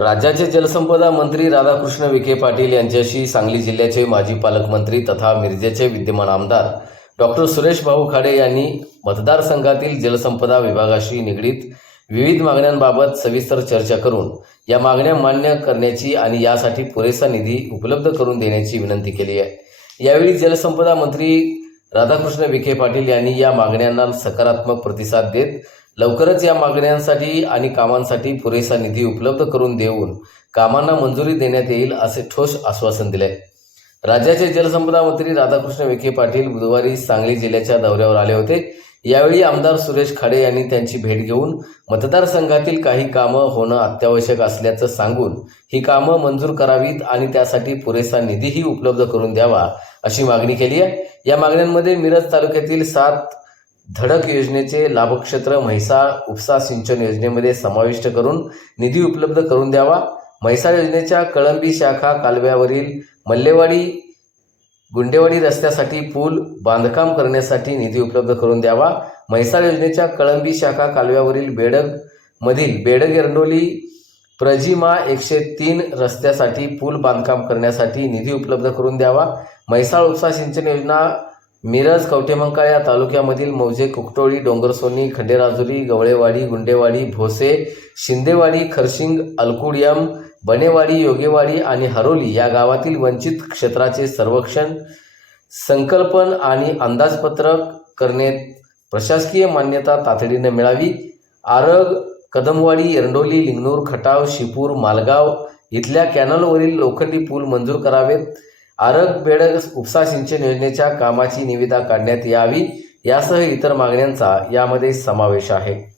राज्याचे जलसंपदा मंत्री राधाकृष्ण विखे पाटील यांच्याशी सांगली जिल्ह्याचे माजी पालकमंत्री तथा मिरजेचे विद्यमान आमदार डॉक्टर सुरेश भाऊ खाडे यांनी मतदारसंघातील जलसंपदा विभागाशी निगडीत विविध मागण्यांबाबत सविस्तर चर्चा करून या मागण्या मान्य करण्याची आणि यासाठी पुरेसा निधी उपलब्ध करून देण्याची विनंती केली आहे. यावेळी जलसंपदा मंत्री राधाकृष्ण विखे पाटील यांनी या मागण्यांना सकारात्मक प्रतिसाद देत लवकरच या मागण्यांसाठी आणि कामांसाठी पुरेसा निधी उपलब्ध करून देऊन कामांना मंजुरी देण्यात येईल असे ठोस आश्वासन दिले. राज्याचे जलसंपदा मंत्री राधाकृष्ण विखे पाटील बुधवारी सांगली जिल्ह्याच्या दौऱ्यावर आले होते. यावेळी आमदार सुरेश खाडे यांनी त्यांची भेट घेऊन मतदारसंघातील काही कामं होणं अत्यावश्यक असल्याचं सांगून ही कामं मंजूर करावीत आणि त्यासाठी पुरेसा निधीही उपलब्ध करून द्यावा अशी मागणी केली आहे. या मागण्यांमध्ये मिरज तालुक्यातील सात धडक योजनेचे लाभक्षेत्र म्हैसाळ उपसा सिंचन योजनेमध्ये समाविष्ट करून निधी उपलब्ध करून द्यावा. म्हैसाळ योजनेच्या कळंबी शाखा कालव्यावरील मल्लेवाडी गुंडेवाडी रस्त्यासाठी पूल बांधकाम करण्यासाठी निधी उपलब्ध करून द्यावा. म्हैसाळ योजनेच्या कळंबी शाखा कालव्यावरील बेडग मधील बेडग एरंडोली प्रजिमा एकशे तीन रस्त्यासाठी पूल बांधकाम करण्यासाठी निधी उपलब्ध करून द्यावा. म्हैसाळ उपसा सिंचन योजना मिरज कवठेमंका या तालुक्यामधील मौजे कुकटोळी डोंगरसोनी खंडेराजुरी गवळेवाडी गुंडेवाडी भोसे शिंदेवाडी खरशिंग अलकुडियम बनेवाडी योगेवाडी आणि हरोली या गावातील वंचित क्षेत्राचे सर्वेक्षण संकल्पन आणि अंदाजपत्रक करणे प्रशासकीय मान्यता तातडीने मिळावी. आरग कदमवाडी एरंडोली लिंगनूर खटाव शिपूर मालगाव इथल्या कॅनलवरील लोखंडी पूल मंजूर करावेत. आरग बेडग उपसा सिंचन योजनेच्या कामाची निविदा काढण्यात यावी. यासह इतर मागण्यांचा यामध्ये समावेश आहे.